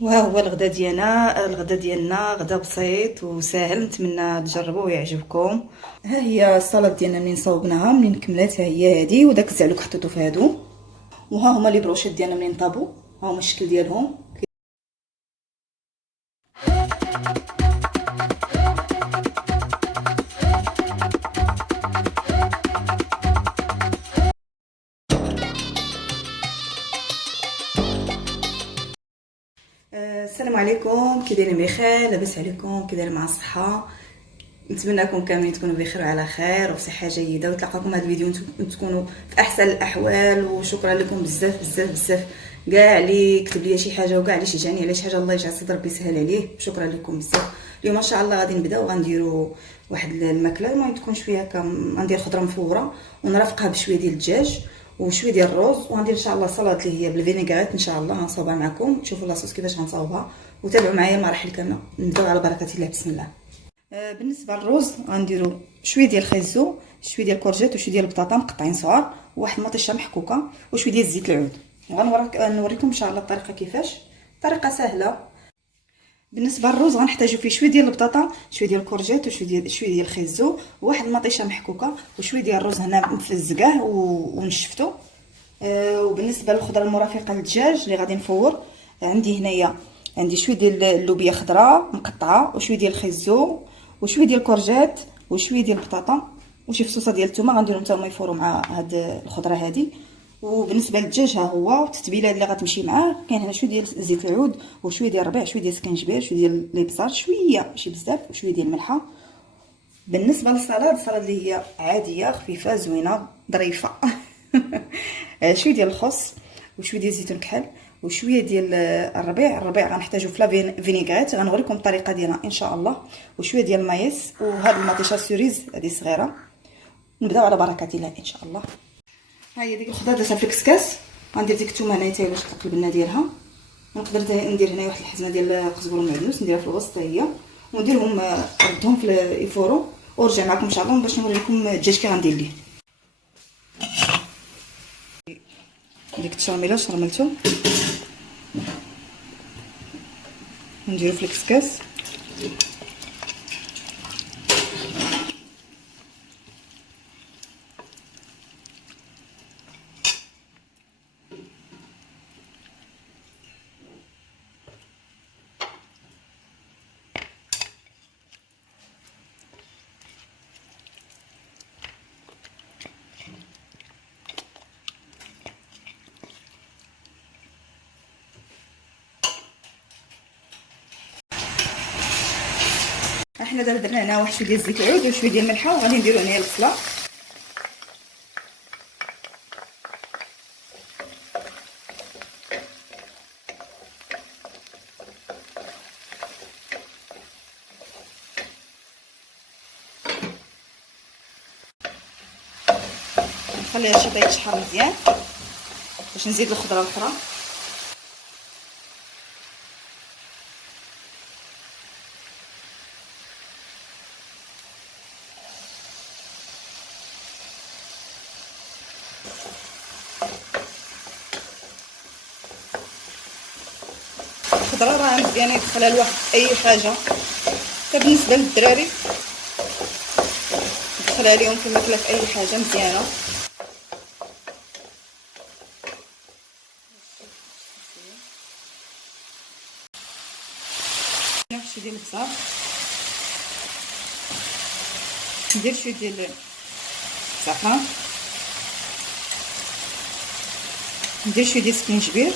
وها هو الغدا ديالنا غدا بسيط وساهل، نتمنى تجربوه ويعجبكم. ها هي السلطه ديالنا منين صوبناها، منين كملات ها هي هذه، وداك الزعلوك حطيتو في هادو. وها هما لي بروشيت ديالنا منين طابو، ها هما الشكل ديالهم. السلام عليكم، كي دايرين؟ بخير؟ لاباس عليكم؟ كي دايرين مع الصحه؟ نتمنىكم كاملين تكونوا بخير وعلى خير وبصحه جيده، وتلقاكم هذا الفيديو وانتم تكونوا في احسن الاحوال. وشكرا لكم بزاف بزاف بزاف، كاع اللي كتب لي شي حاجه وكاع اللي شجعني على شي حاجه، الله يجعل صدر ربي يسهل عليه. شكرا لكم بزاف. اليوم ان شاء الله غادي نبداو، غنديروا واحد الماكله المهم تكون شويه هكا. غندير خضره مفوره ونرافقها بشويه ديال الدجاج وشويه ديال الرز، وغندير ان شاء الله سلطه اللي هي بالفينيغريت. ان شاء الله غنصاوبها معكم، تشوفوا لاصوص كيفاش غنصاوبها، وتابعوا معايا المراحل كامله. نبداو على بركه الله، بسم الله. بالنسبه للرز غنديروا شويه ديال الخيزو، شويه ديال الكورجيت، وشويه ديال البطاطا مقطعين صغار، وواحد المطيشه محكوكه، وشويه ديال زيت العود. غنوريكم ان شاء الله الطريقه كيفاش، طريقه سهله. بالنسبه للرز غنحتاجو فيه شويه ديال البطاطا، شويه ديال الكورجيت، وشويه ديال الخيزو، وواحد المطيشه محكوكه، وشويه ديال الرز هنا مفزقاه ونشفتو. وبالنسبه للخضره المرافقه للدجاج اللي غادي نفور، عندي شويه ديال اللوبيا خضراء مقطعه، وشويه ديال الخيزو، وشويه ديال الكورجيت، وشويه ديال البطاطا، وشي فصوصه ديال الثومه غنديرهم حتى هما يفوروا مع هاد الخضره هذه. وبالنسبه للدجاج ها هو التتبيله اللي غتمشي معاه، كاين هنا شويه ديال زيت العود، وشويه ديال الربيع، شويه ديال السكنجبير، شويه ديال الابزار، شويه ماشي بزاف، وشويه ديال الملحه. بالنسبه السلطه اللي هي عاديه خفيفه زوينه ظريفه شويه ديال الخس، وشويه ديال الزيتون كحل، وشويه ديال الربيع غنحتاجو في لا فينيغريت، غنوريكم الطريقه ديالها ان شاء الله. وشويه ديال المايس، وهاد المطيشه سوريز هذه صغيره. نبداو على بركه الله ان شاء الله. ها هي ديك الخضره درتها في الكسكاس، غندير ديك الثومه هنايا حتى باش تقلب لنا ديالها. نقدر ندير هنايا واحد الحزمه ديال القزبر والمعدنوس، نديرها في الوسط هي، ونديرهم ردهم في الفورو، ونرجع معكم ان شاء الله باش نوريكم الدجاج كي غندير ليه. ديك التشرميله شرملتو نديرو في الكسكاس. احنا دابا درنا هنا واحد شويه ديال زيت العود وشويه ديال الملحه، وغادي نديرو هنايا البصله. نخليها شي يتشحر مزيان باش نزيد الخضره الاخرى. الخضره راه مزيانه يدخلها لواحد اي حاجه، حتى بالنسبه للدراري يدخلها ليهم في الماكله في اي حاجه مزيانه. شويه ديال البصل، ندير شويه ديال الزعفران، ندير شويه ديال السكينجبير،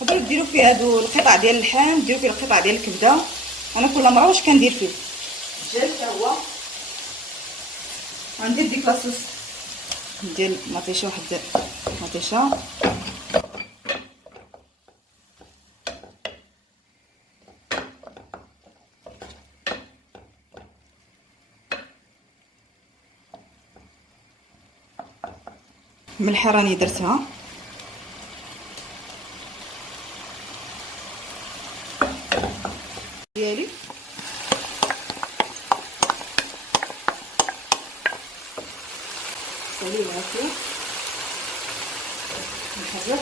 تقدروا ديروا فيه هادو القطع ديال اللحم، ديروا فيه القطع ديال الكبده. انا كل مره واش كندير فيه الدجاج حتى هو. غندير ديك لاصوص ديال مطيشه، واحد مطيشه، ملحه راني درتها، ديالي. صلي العافيه نحرك.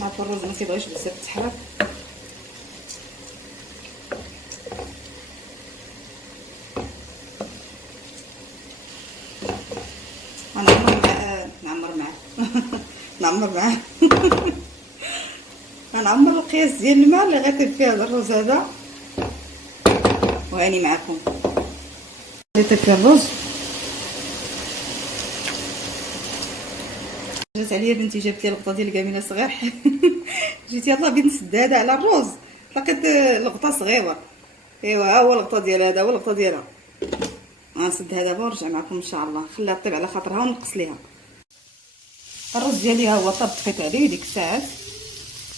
عارفه الرز ما كيبغيش بزاف تحرك. نعمر معاه غنعمر القياس ديال الماء اللي غيطيب فيه هذا الرز هذا، وهاني معكم غيطيب فيه الرز. جات عليا بنتي جابت لي الغطا ديال الكاميله صغير جيت يلاه بغيت نسد هذا على الرز، لقيت الغطا صغيره. ايوا ها هو الغطا ديال هذا، هو الغطا ديالها. غنسد هذا ونرجع معكم ان شاء الله. خليها طيب على خاطرها ونقص ليها. الرز ديالي ها هو طاب، طفيت عليه ديك الساعات،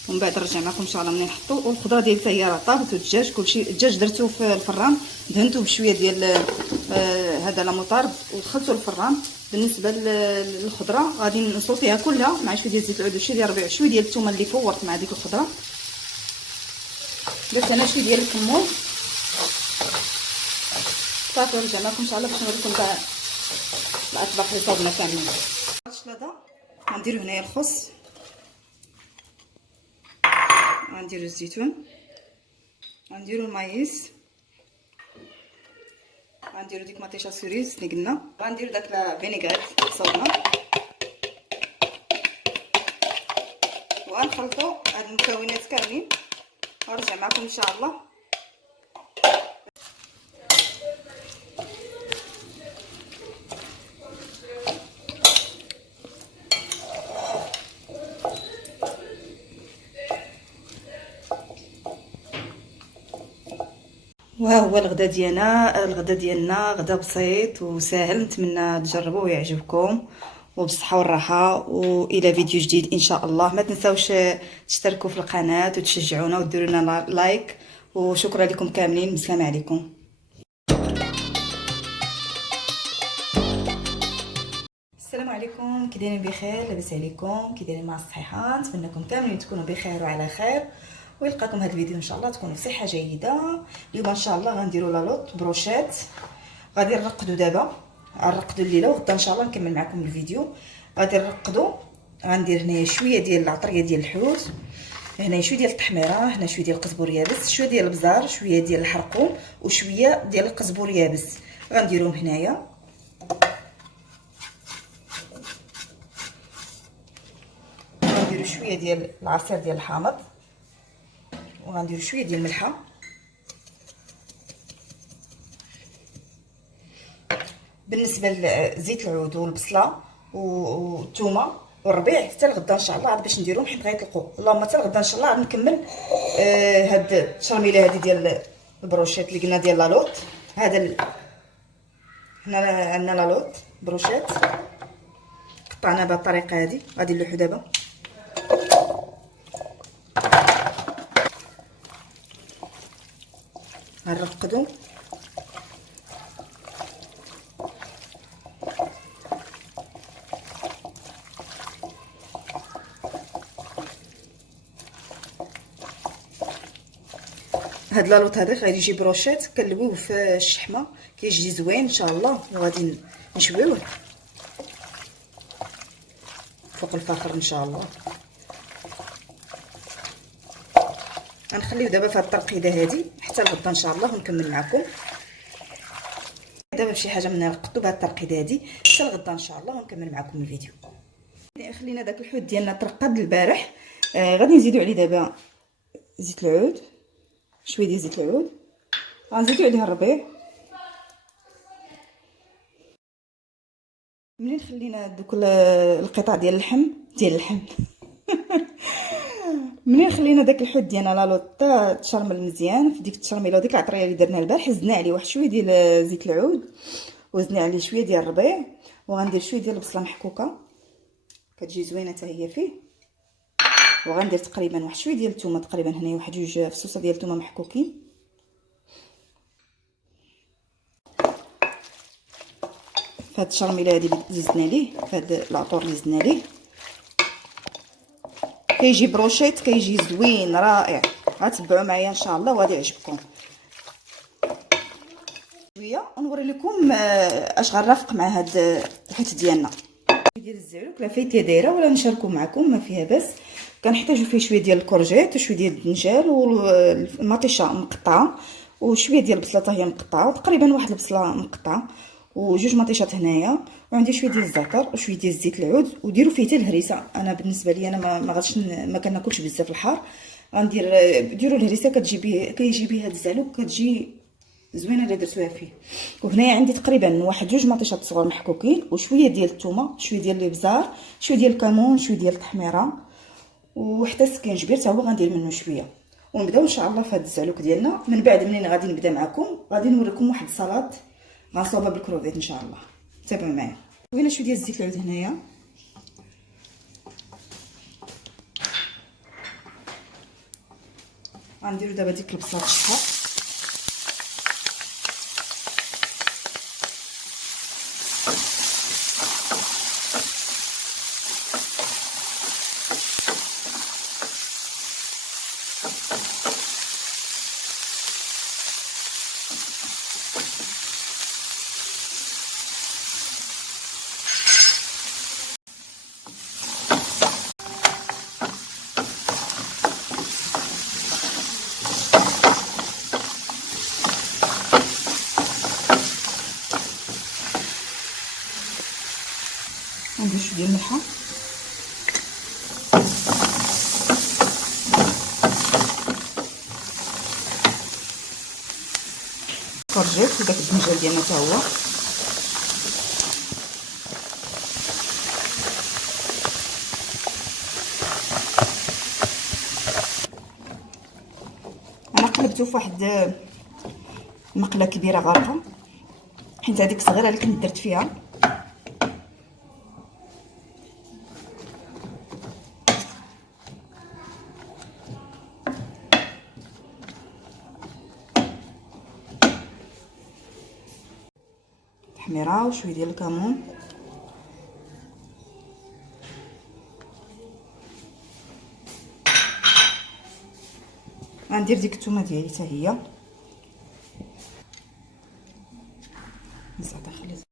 ومن بعد نرجع معكم ان شاء الله منين نحطو. والخضره ديالي حتى هي راه طابت، والدجاج كلشي. الدجاج درتو في الفران، دهنتو بشويه ديال هذا لا موطارد ودخلتو الفران. بالنسبه للخضره غادي نصوفيها كلها مع شويه ديال زيت العود وشويه ديال الربيع وشويه ديال الثومه اللي فورت مع ديك الخضره. درت انا شويه ديال الكمون صافي. نرجع معكم ان شاء الله باش نوريكم كاع الاطباق اللي صاوبنا كاملين. الشلاضه غنديرو هنايا الخس، غنديرو الزيتون، غنديرو المايس، غنديرو ديك مطيشه سوريز اللي قلنا، غنديرو داك لا فينيغريت صوبنا، وغنخلطو هاد المكونات كاملين ونرجع معكم ان شاء الله. وها هو الغدا ديالنا غدا بسيط وساهل. نتمنى تجربوه ويعجبكم، وبالصحه والراحه. والى فيديو جديد ان شاء الله. ما تنساوش تشتركوا في القناه وتشجعونا وديروا لنا لايك. وشكرا لكم كاملين. بالسلامه عليكم. السلام عليكم، كي دايرين بخير؟ لاباس عليكم؟ كي دايرين مع الصحيحه؟ نتمنىكم كاملين تكونوا بخير وعلى خير، ويلقاكم هذا الفيديو ان شاء الله تكونوا في صحه جيده. اليوم ان شاء الله غنديروا لاطوط بروشيت. غادي نرقدوا دابا، غنرقدوا الليله، وغدا ان شاء الله نكمل معكم الفيديو. غادي نرقدوا. غندير هنايا شويه ديال العطريه ديال الحوت، هنا شويه ديال التحميره، هنا شويه ديال القزبر يابس، شويه ديال البزار، شويه ديال الحرقوم، وشويه ديال القزبر يابس. غنديرهم هنايا. غنديروا شويه ديال العصير ديال الحامض، وغنديروا شويه ديال الملحه. بالنسبه لزيت العود والبصله والثومه والربيع حتى لغدا ان شاء الله عاد باش نديرهم، حيت غيطلقوا. اللهم حتى لغدا ان شاء الله عاد نكمل هاد التشرميله هذه ديال البروشيت اللي قلنا ديال لاطوط. هذا هنا عندنا لاطوط بروشيت قطعناه بهذه الطريقه هذه. غادي نلوحو دابا. غنرقدو. هاد لاطوط هذا غادي يجي بروشيت كنلويوه في الشحمه، كيجي زوين ان شاء الله. وغادي نشويوه فوق الفخر ان شاء الله. غنخليو دابا في هاد الترقيده هادي حتى لغدا ان شاء الله ونكمل معكم. دابا بشي حاجه من نرقدو بهاد الترقيده هادي حتى لغدا ان شاء الله ونكمل معكم الفيديو. خلينا داك الحوت ديالنا ترقد البارح. غادي نزيدو عليه دابا زيت العود، شويه ديال زيت العود، غنزيدو عليه الربيع. منين خلينا دوك القطع ديال اللحم منين خلينا داك الحوت ديالنا لاطوط تشرمل مزيان في ديك التشرميله وديك العطريه اللي درنا البارح، زدنا عليه واحد شويه ديال زيت العود، وزدنا عليه شويه ديال الربيع، وغندير شويه ديال البصله محكوكه كتجي زوينه حتى هي فيه، وغندير تقريبا واحد شويه ديال الثومه، تقريبا هنايا واحد جوج فصوصه ديال الثومه محكوكين. في هاد الشرميله هادي اللي زدنا ليه، في هاد العطور اللي زدنا ليه. كيجي بروشيت، كيجي زوين رائع. غتبعوا معايا ان شاء الله وغادي يعجبكم. شويه ونوري لكم اش غنرافق مع هاد الحيت ديالنا ديال الزعلوك. لا فايته دايره ولا نشاركو معكم، ما فيها باس. كنحتاجو فيه شويه ديال الكورجيت وشويه ديال الدنجال والمطيشه مقطعه وشويه ديال البصله حتى هي مقطعه، تقريبا واحد البصله مقطعه وجوج مطيشات هنايا، وعندي شويه ديال الزعتر وشويه ديال زيت العود. وديروا فيه حتى الهريسه. انا بالنسبه لي انا ما غاديش ما كناكلش بزاف الحار، غندير ديروا الهريسه كيجي بها هاد الزعلوك، كتجي زوينه الا درتوها فيه. وهنايا عندي تقريبا واحد جوج مطيشات صغار محكوكين وشويه ديال الثومه، شويه ديال الابزار، شويه ديال الكمون، شويه ديال التحميره وحتى السكينجبير حتى هو غندير منه شويه. ونبداو ان شاء الله في هذا الزعلوك ديالنا. من بعد منين غادي نبدا معكم غادي نوريكم واحد السلطه غنصاوبها بالكروفيت ان شاء الله. تابعوا معايا. وهنا شويه ديال الزيت العود هنايا. غنديروا دابا ديك البصله تشحر. ندير شويه ديال الملحه، كورجيت وداك الدنجال ديالنا حتى هو. انا قلبته في واحد المقله كبيره غارقه، حيت هذيك الصغيره اللي كنت درت فيها. تحميره وشويه ديال الكمون، غندير ديك الثومه ديالي حتى هي. نزعط نخلي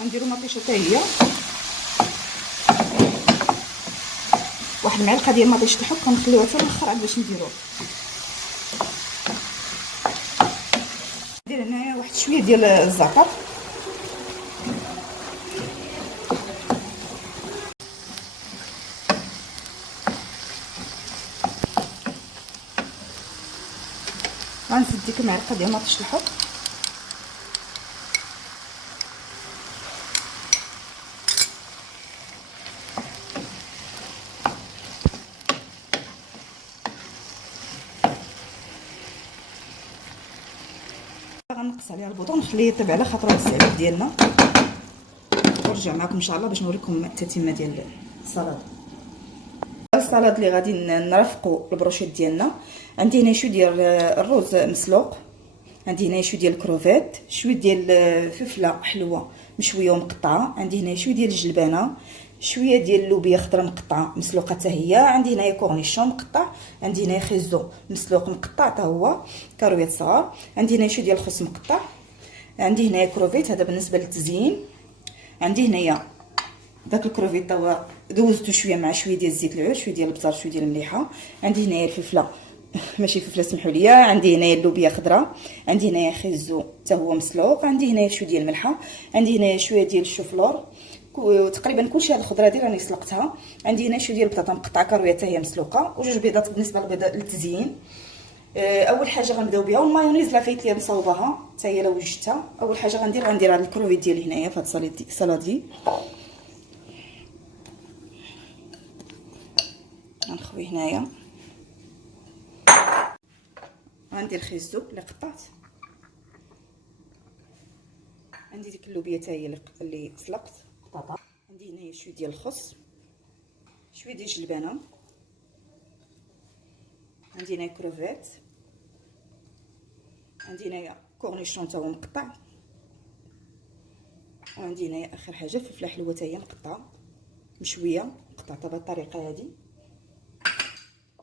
غنديروا مطيشه حتى هي، واحد المعلقه ديال مطيشه الحك كنخليوها حتى الاخر عاد باش نديروها. ندير هنايا واحد شويه ديال الزعتر، غنزيد ديك المعلقه ديال مطيشه الحك، غنقص عليها البوطون نخليه يطيب على خاطر الزعلوك ديالنا، ونرجع معكم ان شاء الله باش نوريكم التتمه ديال السلطه اللي غادي نرافقوا البروشيت ديالنا. عندي هنا شويه ديال الرز مسلوق، عندي هنا شويه ديال الكروفيت، شويه ديال فلفله حلوه مشويه ومقطعه، عندي هنا شويه ديال الجلبانه، شويه ديال اللوبيا خضراء مقطعه مسلوقه حتى هي، عندي هنايا كورنيشون مقطع، عندي هنايا خيزو مسلوق مقطع حتى هو كرويات صغار، عندي هنايا شويه ديال الخس مقطع، عندي هنايا كروفيت هذا بالنسبه للتزيين، عندي هنايا داك الكروفيت هو دوزته شويه مع شويه ديال الزيت العود، شويه ديال البصل، شويه ديال المليحه، عندي هنايا الفلفله ماشي فلفله سمحوا لي، عندي هنايا اللوبيا خضراء، عندي هنايا خيزو حتى هو مسلوق، عندي هنايا شويه ديال الملحه، عندي هنايا شويه ديال الشوفلور، تقريبا كلشي هاد الخضره هادي راني سلقتها، عندي هنا شويه ديال البطاطا مقطعه كرويه حتى هي مسلوقه، وجوج بيضات بالنسبه للبيض للتزيين. اول حاجه غنبداو بها والمايونيز لا فايت ليا مصاوباها حتى هي لا وجدتها. اول حاجه غندير هاد الكرويت ديالي هنايا في هاد السلادي، وهنايا غندير خيزو اللي قطعت، عندي ديك اللوبيا حتى هي اللي سلقت قطعتها، عندي هنايا شويه ديال الخس، شويه ديال الجلبانه، عندي هنايا كروفيت، عندي هنايا كورنيشون تا هو مقطع، وعندي هنايا اخر حاجه فلفله حلوه تا هي مقطعه مشويه، قطعتها بهذه الطريقه هذه.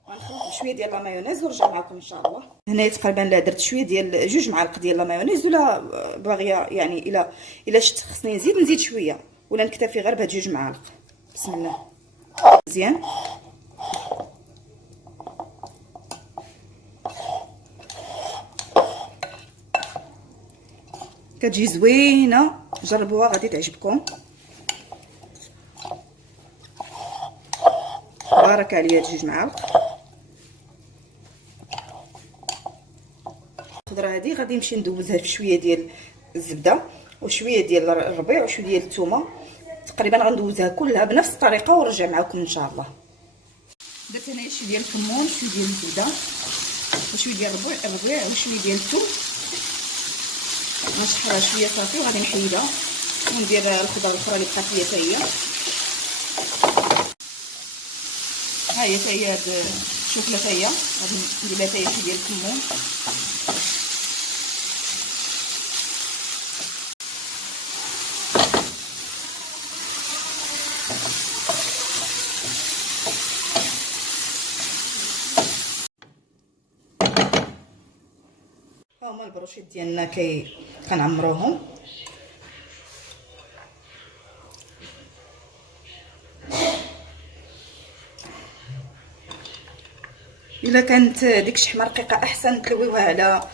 غنخلط بشويه ديال لا مايونيز ونرجع معكم ان شاء الله. هنايا تقريبا لا درت شويه ديال 2 معالق ديال لا مايونيز، ولا باغيه يعني الا شفت خصني نزيد شويه، ولا نكتفي غير بهاد 2 معالق. بسم الله. مزيان كتجي زوينه، جربوها غادي تعجبكم. بارك عليا هاد 2 معالق. الخضره هذه غادي نمشي ندوزها في شويه ديال الزبده وشويه ديال الربيع وشويه ديال الثومه، تقريبا غندوزها كلها بنفس الطريقه ونرجع معكم ان شاء الله. درت هنايا شويه ديال الكمون، شويه ديال الزبده وشويه ديال الربيع وشويه ديال الثوم، غنشحرها شويه صافي وغادي نحيدها وندير الخضره الاخرى اللي بقات ليا حتى هي. ها هي حتى هي هاد الشوكله حتى هي غادي ندير لها حتى هي شويه ديال الكمون. ها هما البروشيط ديالنا كنعمروهم. الا كانت ديك الشحمه رقيقه احسن تلويوها على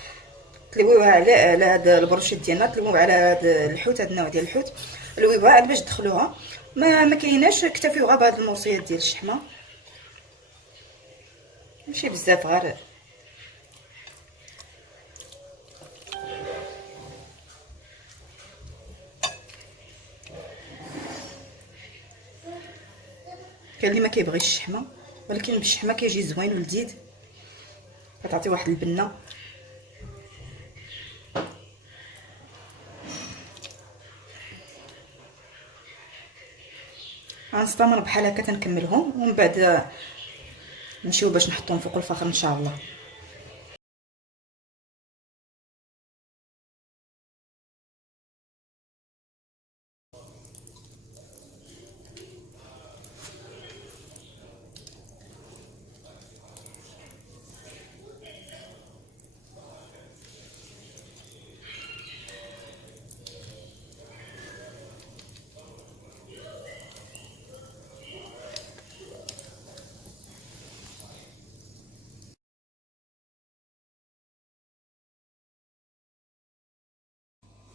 هاد البروشيط ديالنا، تلويوها على هاد الحوت، هاد النوع ديال الحوت لويوها عاد باش تدخلوها. ما كايناش اكتفيو غير بهاد الموصيات ديال الشحمه، ماشي بزاف غير. كاين اللي ما كيبغيش الشحمه، ولكن بالشحمه كيجي زوين ولذيذ، كتعطي واحد البنه. غنستمر بحال هكا تنكملهم، ومن بعد نمشيو باش نحطهم فوق الفخر ان شاء الله.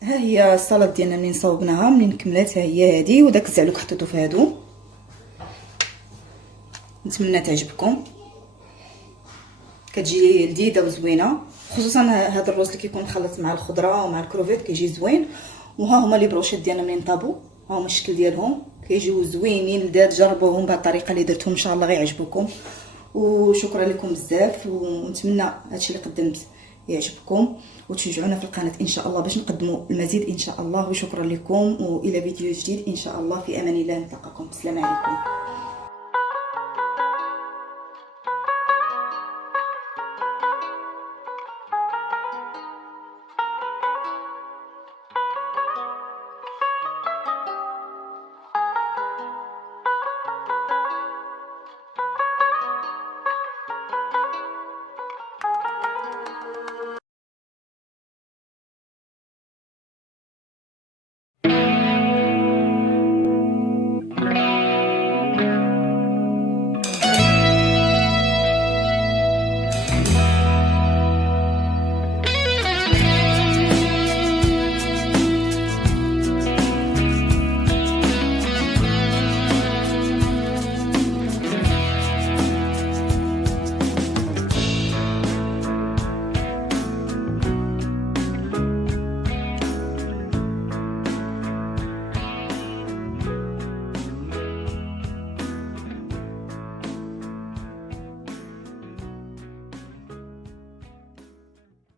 ها هي السلطه ديالنا منين صوبناها، منين كملات، ها هي هذه، وداك الزعلوك حطيتو في هادو. نتمنى تعجبكم، كتجي لذيذه وزوينه، خصوصا هذا الرز اللي كيكون مخلط مع الخضره ومع الكروفيت كيجي زوين. وها هما لي بروشيط ديالنا منين طابو، ها هما الشكل ديالهم كيجيو زوينين لذاذ. جربوهم بهذه الطريقه اللي درتهم ان شاء الله غيعجبوكم. وشكرا لكم بزاف، ونتمنى هادشي اللي قدمت يعجبكم، وتشجعونا في القناه ان شاء الله باش نقدموا المزيد ان شاء الله. وشكرا لكم، والى فيديو جديد ان شاء الله. في امان الله، نتلاقاكم. السلام عليكم.